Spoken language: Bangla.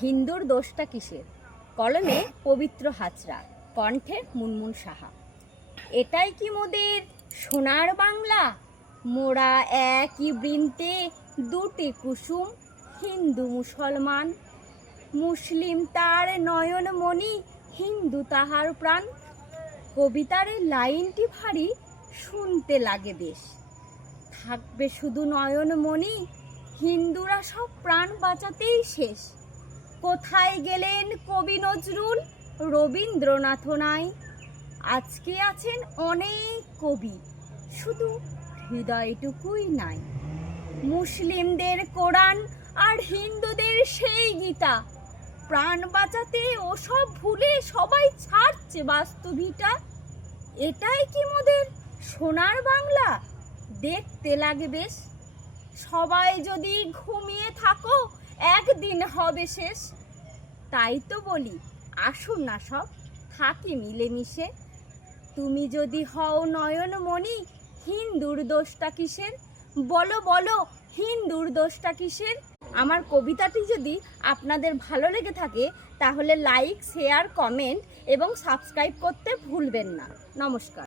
হিন্দুর দোষটা কিসের? কলমে পবিত্র হাজরা, কণ্ঠে মুনমুন সাহা। এটাই কি মোদের সোনার বাংলা? মোরা একই বৃন্তে দুটি কুসুম, হিন্দু মুসলমান। মুসলিম তার নয়নমণি, হিন্দু তাহার প্রাণ। কবিতার এই লাইনটি ভারী শুনতে লাগে বেশ। থাকবে শুধু নয়নমণি, হিন্দুরা সব প্রাণ বাঁচাতেই শেষ। কোথায় গেলেন কবি নজরুল, রবীন্দ্রনাথ নাই? আজকে আছেন অনেক কবি, শুধু হৃদয়টুকুই নাই। মুসলিমদের কোরআন আর হিন্দুদের সেই গীতা, প্রাণ বাঁচাতে ওসব ভুলে সবাই ছাড়ছে বাস্তুভিটা। এটাই কি মোদের সোনার বাংলা? দেখতে লাগে বেশ। সবাই যদি ঘুমিয়ে থাকো, একদিন হবে শেষ। তাই তো বলি, আসুন না সব থাকি মিলেমিশে। তুমি যদি হও নয়নমণি, হিন্দুর দোষটা কিসের? বলো বলো, হিন্দুর দোষটা কিসের? আমার কবিতাটি যদি আপনাদের ভালো লেগে থাকে তাহলে লাইক, শেয়ার, কমেন্ট এবং সাবস্ক্রাইব করতে ভুলবেন না। নমস্কার।